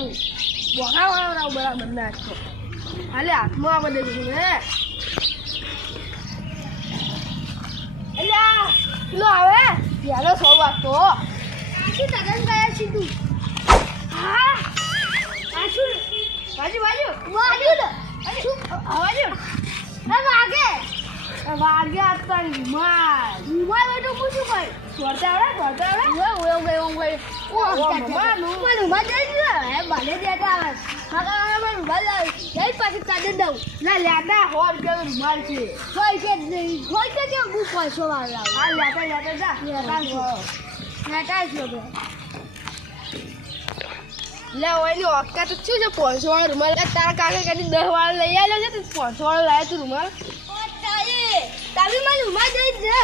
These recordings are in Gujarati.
કરું વગાડવાનો બરાબર નાખતો હાલે હાથમાં આ બધે બધું હે? અલ્યા પેલો આવે? યાલો સૌ વાગતો શું તગન ગયા તું? હા? પાછું? બાજુ બાજુ. બાજુ. બાજુ. ના વાગે. વાગે આપતા રૂમાલ રૂમાલ બેટો પૂછું ભાઈ સ્વરતા આવડે સ્વરતા આવડે. ઓય ઓય ઓય ઓય મને હે ભલે દેતા આવે. પાછી કાઢી દઉં. ના લેતા હોર કેવું રૂમાલ છે. હોય કે હોય કે કેમ બુક પૈસો વાળા હા લેતા લેતા જા. છો લે. ઓયની તો શું છે પાંચસો વાળો રૂમાલ. તારા કાકા કાઢી દસ વાળો લઈ આવ્યો છે તું પાંચસો વાળો લાવ્યો તું રૂમાલ. તમે મને રૂમાલ દઈ દો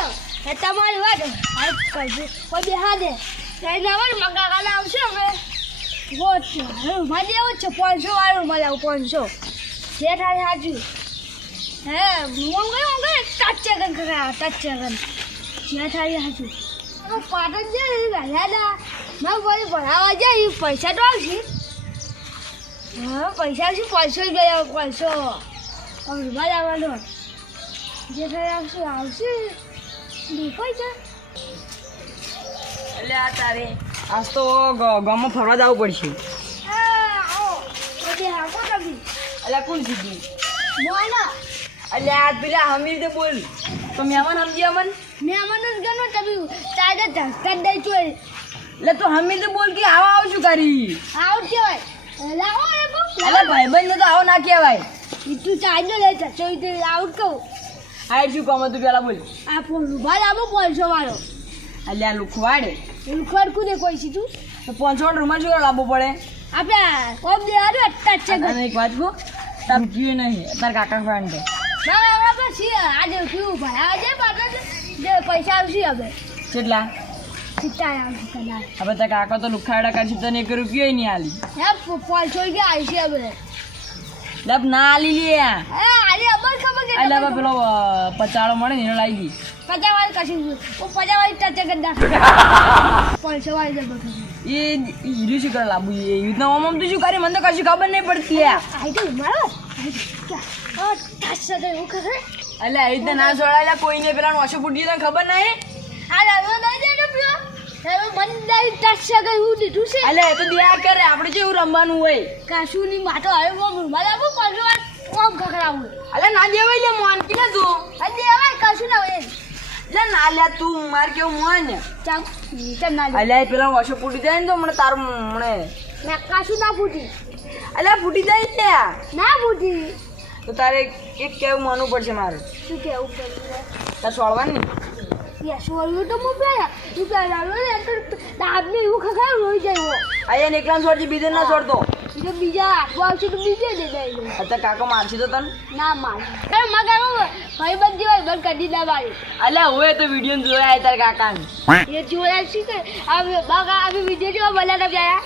એ તમારી વાત હાલ કરજો. કોઈ બેહા દે કઈ ના આવે મગા કાલે આવશે હવે. વો છે. રૂમાલ લેવો છે. પાંચસો વાળું રૂમાલ આવું, પાંચસો. જે થાય સાચું હે હું ગયો હું ગયો ટચ ગન કરા ટચ ગન જે થાય સાચું પાટણ છે ને વહેલા ના બોલે ભણાવવા જાય પૈસા તો આવશે હા, પૈસા આવશે પાંચસો ગયા, પાંચસો. હવે રૂમાલ આવવાનો જે થાય આવશે આવશે? દેખાય છે? એટલે આ તારે. આજ તો ગામમાં ફરવા જવું પડશે. આવો. આવો એટલે કોણ બોલો એટલે આ પેલા હમી તો બોલ. તો મહેમાન સમજી અમન મહેમાન જ ગણો તમે. ચાર્જર ધસકા દઈ છો એટલે તો હમી તો બોલ કે આવા આવું છું કરી? આવું કહેવાય. લાવો એ ભાઈબંધ તો આવો ના કહેવાય. તું લઈ જશો તે આઉટ કહું. આ શું કામ હતું પેલા બોલ. આ રૂમાલ આવો પાંચસો વાળો. એટલે આ લુખવાડે લુખવાડ કુને કોઈ સીધું. તો પાંચસો રૂમાલ શું લાવવો પડે. આપણે કોમ દે આરો ટચ છે અને એક વાત કહું તમ કયું નહીં. તાર કાકા ફ્રેન્ડ તો ના ના પછી આજે શું ભાઈ આજે પાછા જે પૈસા આવશે હવે. કેટલા? હવે તાર કાકા તો લુખાડા કરશે તને એક રૂપિયો નહીં આલી. હે પાંચસો રૂપિયા આવશે હવે. લપ ના આલી લે હે આજે અબર ખબર કે એટલે હવે પેલો પચાળો મળે ને એને લાવી દી પચાસ વાળી કશું ઓ પચાસ વાળી ટચ નાખ. પાંચસો વાળી ખબર. એ હીરું શું કરે લાંબુ. એ યુદ્ધના ઓમ તો શું કરી મને તો કશું ખબર નહીં પડતી યાર આઈ તો મારો એટલે એ રીતે ના જોડાયેલા કોઈને પેલા નોશો ફૂટી ખબર નહીં? આ લાલવા દઈ ને હવે બંદાઈ ટચ કરે એવું દીધું છે. એ તો દિયા કરે આપણે જેવું રમવાનું હોય? કાશું ની માતો આવે હું રૂમાલ આપું વાર ઓમ ખખડાવું અલે ના દેવાય લે મોન કે તું? આ દેવાય કાશું ના હોય ના લે તું માર કેવું મોન ચાલ ના લે એટલે પેલા નોશો ફૂટી જાય ને તો મને તારું મને. મેં કાશું ના ફૂટી. એટલે ફૂટી જાય ને ના ફૂટી. તો તારે એક કેવું માનવું પડશે મારે? શું કેવું પડશે? તાર સોળવાની? યસ તો પ્યા તું પ્યા ને તો દાબને એવું ખખડાવ રોઈ જાય અહીંયા નીકળા છોડજી બીજે ના છોડતો એટલે બીજા હાથમાં આવશે તો બીજે દે કાકો મારશે તો તને. ના માર. અરે મગા ભાઈ બંધ જેવાય બંધ કરી એટલે હવે તો વિડિયો જોયા તાર કાકાને. એ જોયા છે કે આ બગા આ વિડિયો જેવા બનાતા ગયા?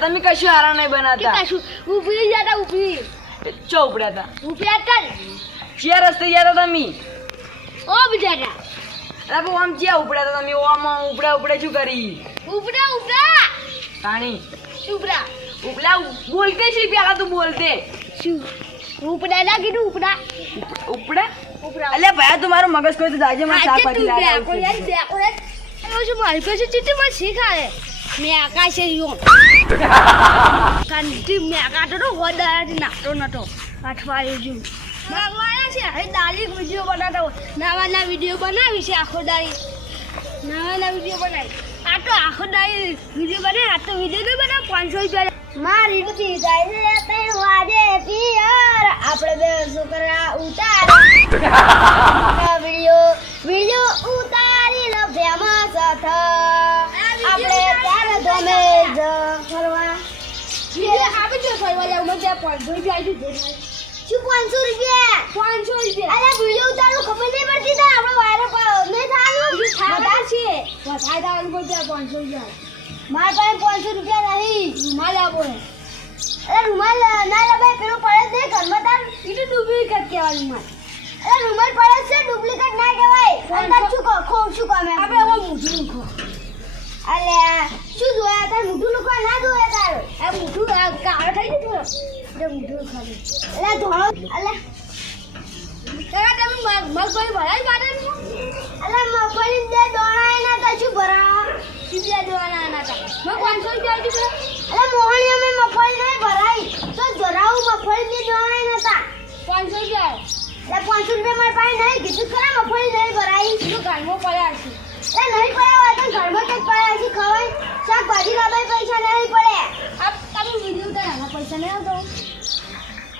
તમે કશું હારા નહીં બનાતા કાશું? ઊભી જતા ઊભી. ચો ઉપડ્યા હતા ઊભી હતા ચિયા રસ્તે ગયા હતા તમે? ઓ બજારા અરે બહુ આમ ચિયા ઉપડ્યા તો તમે ઓમ આમ ઉપડ્યા ઉપડે શું કરી? ઉપડા ઉપડા. તાણી. ઉપડા. ઉપલા બોલતે છે પેલા તું બોલતે. શું? ઉપડા ના કીધું ઉપડા. ઉપડા? ઉપડા. અલે ભાઈ તું મારું મગજ કોઈ તો જાજે મને શાક પાટી લાગે બેકો યાર બેકો યાર. એવો શું મારી પાસે ચીટી માં શીખાય મેં આકાશે યો કાંતિ મેં આકાતો તો નાટો નાટો નતો અઠવાડિયે જુ છે. હવે વીડિયો બનાવતા હોય. નવા નવા વીડિયો બનાવી છે આખો દાડી નવા નવા વીડિયો બનાવી. આ તો આખો દાડી વીડિયો બનાવે. આ તો વીડિયો નહીં બનાવે પાંચસો રૂપિયા મારી બધી જાય છે તે વાજે પિયર. આપણે બે છોકરા ઉતાર. વીડિયો વિડિયો ઉતારી લો ફેમસ આપણે ત્યારે ગમે જ ફરવા. વિડિયો આવે છે ફરવા જાવ મજા પણ જોઈ જાય. છે શું પાંચસો રૂપિયા? પાંચસો રૂપિયા. અરે વિડિયો ઉતારવું ખબર નહીં પડતી તો આપણે વાયરો નહીં થવાનું વધારે છે. વધારે થવાનું ત્યાં પાંચસો રૂપિયા. મારા પાસે પાંચસો રૂપિયા નહીં. રૂમાલ આપો અરે રૂમાલ ના લવાય પેલો પડે જ નહીં ઘરમાં તાર. એટલું ડુપ્લિકેટ કહેવાય રૂમાલ. અરે રૂમાલ પડે છે ડુપ્લિકેટ ના કહેવાય. અંદર શું કહો? ખો શું કહો આપણે હવે મૂઠું ખો અલે શું જોયા? તાર મોઢું લખવા ના જોયા તાર? આ આ કાળો થઈ એટલે મોઢું ખાલી. એટલે ધોળો એટલે કાકા તમે મગફળી ભરાઈ કાઢે એટલે મગફળી બે દોણાય ના તા શું ભરા બે દોણા ના તા? મેં પાંચસો રૂપિયા આપી એટલે મોહણી અમે મગફળી નહીં ભરાઈ. તો જરાવું મગફળી બે નતા પાંચસો રૂપિયા એટલે પાંચસો રૂપિયા મારી પાસે નહીં. કીધું ખરા મગફળી નહીં ભરાઈ. તો ઘરમાં પડ્યા છે એટલે નહીં પડ્યા હોય તો ઘરમાં કંઈક પડ્યા છે ખવાય શાકભાજી લાવવા પૈસા નહીં પડે. આ તમે વીડિયો ઉતાર પૈસા નહીં આવતો?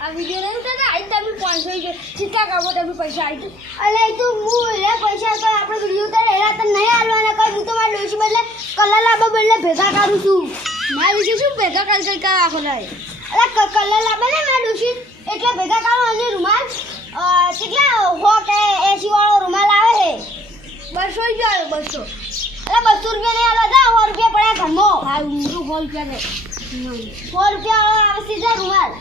આ વીડિયો નહીં ઉતારતા? આઈ તમે પાંચસો ચિંતા કરો તમે પૈસા આવી અલે તો હું એ પૈસા તો આપણે વીડિયો ઉતારે, એના તો નહીં હાલવાના કઈ હું તો મારા ડોશી બદલે કલર લાંબા બદલે ભેગા કરું છું. મારા વિશે શું ભેગા કરી કરી કા આખો લાય અરે કલર લાંબા ને મારા ડોશી એટલે ભેગા કરો અને રૂમાલ કેટલા હો કે એસી વાળો રૂમાલ આવે છે? બસો જ આવે, બસો. અરે બસો રૂપિયા નહીં આવે સો રૂપિયા પડ્યા ઘરમાં. હા હું સો રૂપિયા નહીં સો રૂપિયા વાળો આવે સીધા રૂમાલ.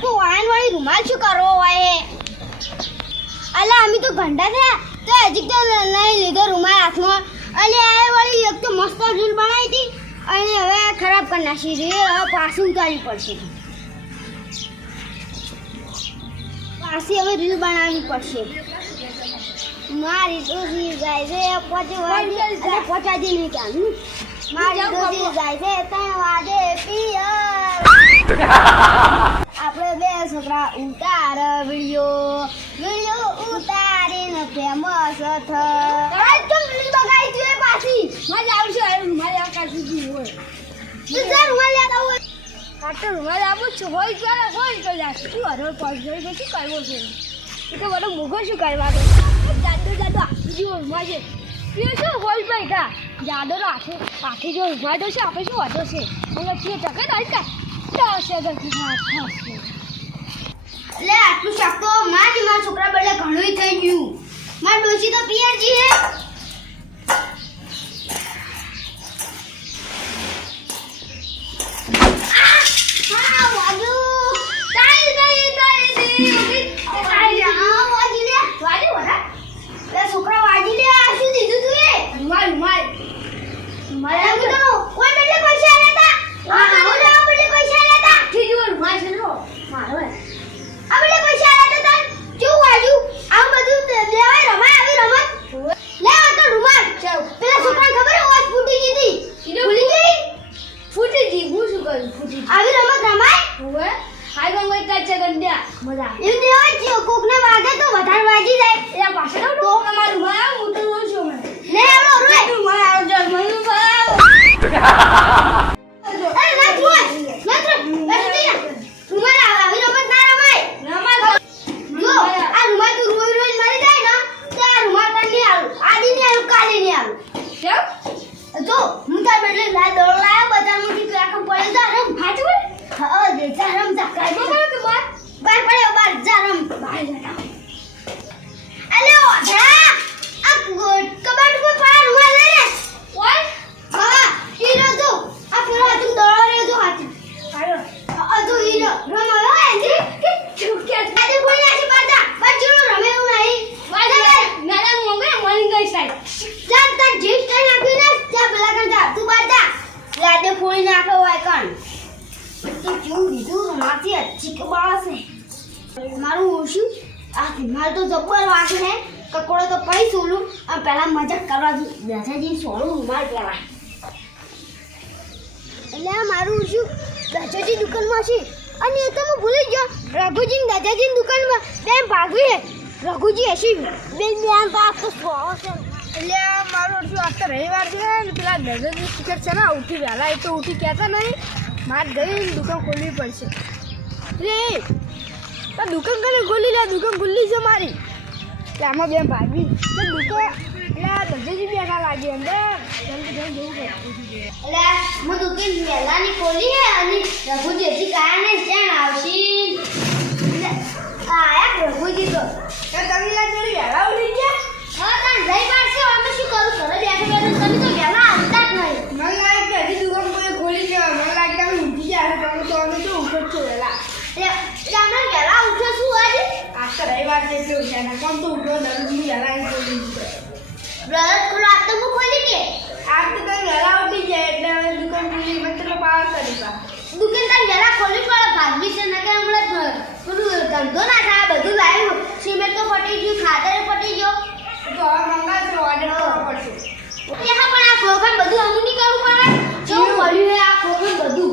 તું વાયન વાળી રૂમાલ શું કરવો હોય? અલા અમે તો ઘંટા થયા. તો હજી તો નહીં લીધો રૂમાલ હાથમાં. અને આ વાળી એક તો મસ્ત રીલ બનાવી હતી. અને હવે ખરાબ કરી નાખી રે હવે પાછું ઉતારવી પડશે. પાછી હવે રીલ બનાવવી પડશે. મારી દોસ્તી જાય છે. પાંચ વાગે અને નહીં ક્યાં. મારી દોસ્તી જાય છે ત્રણ વાગે પિયર આપણે બે છોકરા ઉતાર વિડિયો. વિડિયો ઉતારીને ફેમસ થ. તો તું પાછી. મજા આવશે મજા રૂમાલ કાઢી હોય. તું રૂમાલ લેતા હોય કાટો રૂમાલ છું હોય ચાલે હોય તો જા શું હરો પાસ ગઈ તો શું કરવો છે? એ તો બધો મુગો શું કરવાનો જાદો જાદો આખી જેવો રૂમાલ છે. શું હોય ભાઈ કા જાદો તો આખે આખી ઊભા જશે આપણે શું વાંધો છે? હવે છીએ ટકે નહીં કા દસ થશે એટલે આટલું શાક તો મારી મારા છોકરા બદલે ઘણું થઈ ગયું. મારા ડોશી તો પિયરજી હે. આવું મારે તો જબ્બર વાગે છે કકોડો તો પૈ સોલું અને પહેલા મજાક કરવા દાદાજી સોળું રૂમાલ પહેલા. એટલે આ મારું શું દાદાજી દુકાનમાં છે? અને એ તો હું ભૂલી ગયો. રઘુજી દાદાજીની દુકાનમાં બેન ભાગવી છે રઘુજી હશી. બેન બેન તો આખો સોળો છે. એટલે આ મારું શું આજ તો રવિવાર છે ને? પેલા દાદાજી ટિકિટ છે ને ઉઠી વહેલા એ તો ઉઠી કહેતા નહીં. મારે ગઈ દુકાન ખોલવી પડશે. રે આ દુકાન કરે ખોલી લે દુકાન ખુલ્લી છે મારી. કે આમાં બે ભાગી. તો દુકાન એટલે આ દર્દજી બેઠા લાગી અંદર જલ્દી જલ્દી જવું પડે એટલે હું દુકાન વહેલાની ખોલી હે અને રઘુજી હજી કાયા ને ત્યાં આવશી આયા રઘુજી તો. તમે જલ્દી વહેલા ઉઠી ગયા? હા તાન જઈ પાડશે. અમે શું કરું? ઘરે બેઠા બેઠા તમે તો વહેલા આવતા જ નહીં. મને લાગે કે હજી દુકાન કોઈ ખોલી છે મને લાગે અમે ઉઠી ગયા. તમે તો અમે તો જ છો વહેલા. એટલે એટલે આજે આજ તો છે ને કોણ તો ઉઠો દરરોજ હું અહીં ખોલી દીધો ખુલ્લો આજ તો હું ખોલી કે? આજ તો તમે વહેલા ઉઠી જાય એટલે દુકાન ખુલી મતલબ પાવર કરી પા. દુકાન તાર જરા ખોલવી પડે ભાગવી છે નકે હમણાં ધ- પેલું ધંધો ના થાય બધું લાવ્યું. સિમેન્ટ તો ફટી ગયું ખાતર ફટી ગયો. તો હવે મંગાવશો ઓર્ડર કરવો પડશે. પણ આ પ્રોગ્રામ બધું અમુક નહીં કરવું પડે. જો મળ્યું આ પ્રોગ્રામ બધું.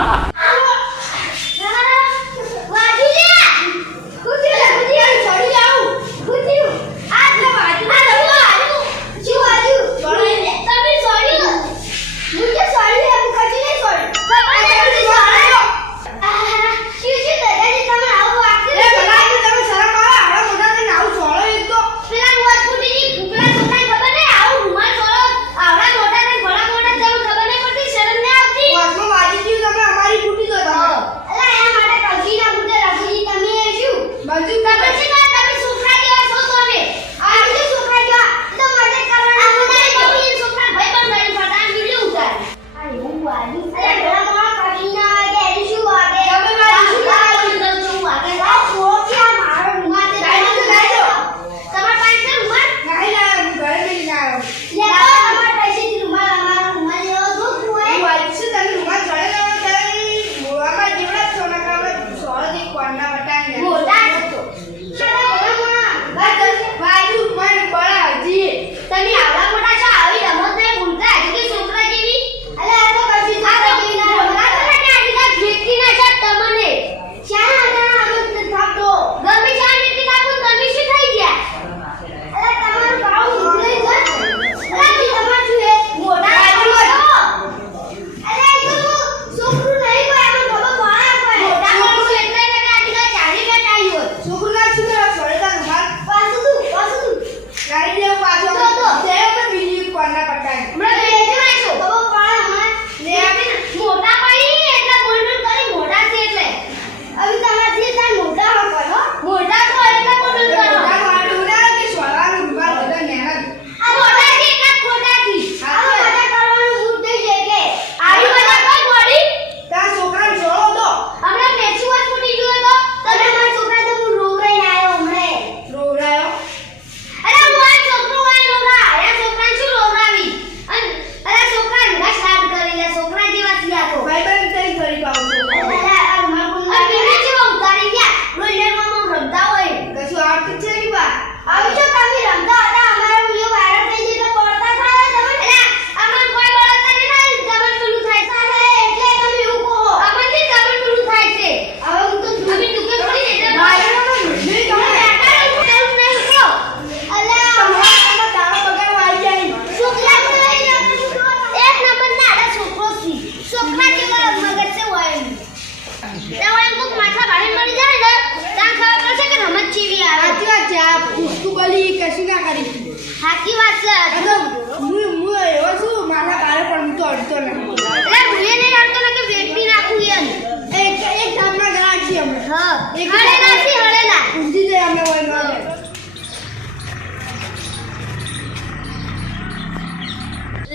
હા. હળેલા છે હળેલા. ઊંધી જાય અમને હોય ન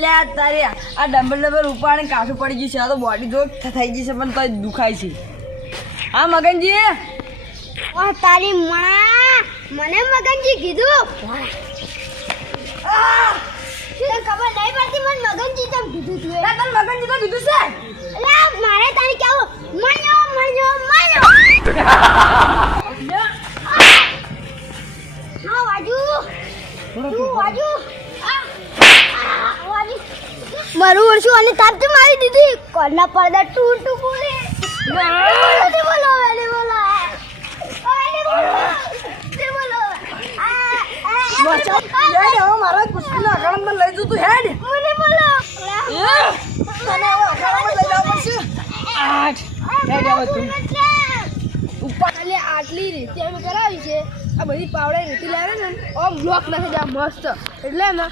લે આ તારે આ ડબલ ડબલ ઉપાડીને કાઠું પડી ગયું છે. આ તો બોડી જો થઈ ગઈ છે પણ તો દુખાય છે. હા મગનજી? ઓહ તારી માં. મને મગનજી કીધું? તને ખબર? નહીં પડતી મને મગનજી તો કીધું તું તને મગનજી તો કીધું છે. એટલે મારે તારી કેવું મણ્યો મણ્યો મણ્યો. મારું વર્ષું અને તાપ મારી દીધી. કોના પડદા ટૂટ ટૂટ બોલે વેલી અખાડામાં લઈ જતું હેડ. તને અખાડામાં લઈ જવું પડશે. આઠ હેડ તું. આટલી રીતે અમે કરાવી છે. આ બધી પાવડા રીતિ લાવે ને ઓમ બ્લોક નાખે છે મસ્ત. એટલે ને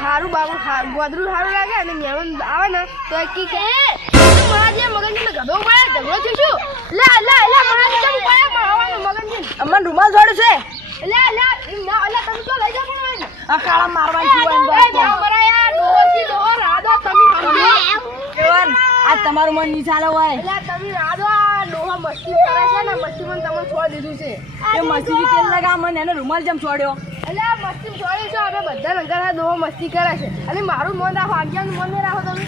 સારું બાબુ ગોદરું સારું લાગે અને મહેમાન આવે ને તો એક કી કે મારા મગન છે ગધો પડે ઝઘડો થયું શું લે લે લે મહાજી કેમ પડે મારા મગન છે અમને રૂમાલ જોડે છે. લે લે એમ ના એટલે તમે તો લઈ જાવ પણ અખાડા મારવાની છું એમ એ મારા યાર ડોસી ડોહો રાધો તમે સમજો આ તમારું મન નહીં ચાલે હોય. એટલે તમે રાધો આ મસ્તી કરે છે ને મસ્તી મને તમને છોડ દીધું છે. એ મસ્તી તેલ લગા મને? એને રૂમાલ જેમ છોડ્યો. એટલે આ મસ્તી છોડી છે અમે બધા નગર આ ડોહા મસ્તી કરે છે. અને મારું મન રાખો આગિયાનું મન રાખો તમે.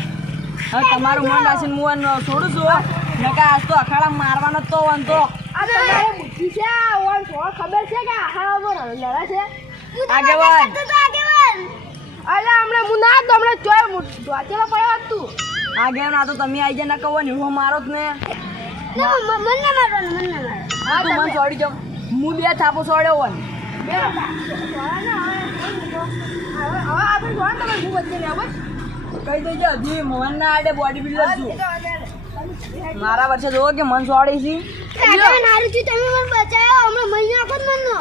હવે તમારું મન રાખીને હું છોડું છું નકા આજ તો અખાડા મારવાનો જ તો વાંધો આ બુદ્ધિ છે ઓન થોડો ખબર છે કે આહારમાં લડા છે. આગેવાન. અરે હમણાં હું ના તો હમણાં ચોય પડ્યો હોત તું. આગેવાન આ તો તમે આવી જાય નકા ને હું મારો જ ને. મન મારવાનું મન ના હા તું મને છોડી જાવ હું બે થાપો હવે હવે આપણે જોવા તમે હું વચ્ચે રહ્યા બસ કહી દેજો હજી મોહન ના આડે બોડી બિલ્ડર છું. મારા વર્ષે જોવો કે મન છોડી છે.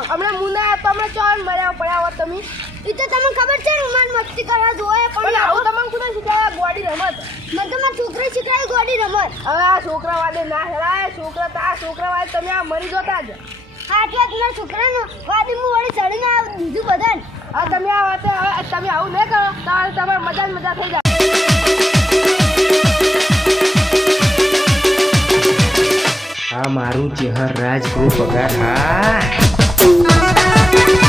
હમણાં મુના તો હમણાં ચોર મર્યા પડ્યા હોત તમે. પણ આવું તમને કોને શીખવાડ્યા ગોડી રમત. હવે આ છોકરા વાદે ના હેરાય છોકરા તા છોકરા વાદે તમે આ મરી જતા જ. હા તમે આ વાતે હવે તમે આવું નહીં કરો તમારે તમારે મજા જ મજા થઈ જાય. આ મારું ચહેર રાજ ગ્રુપ પગાર. હા.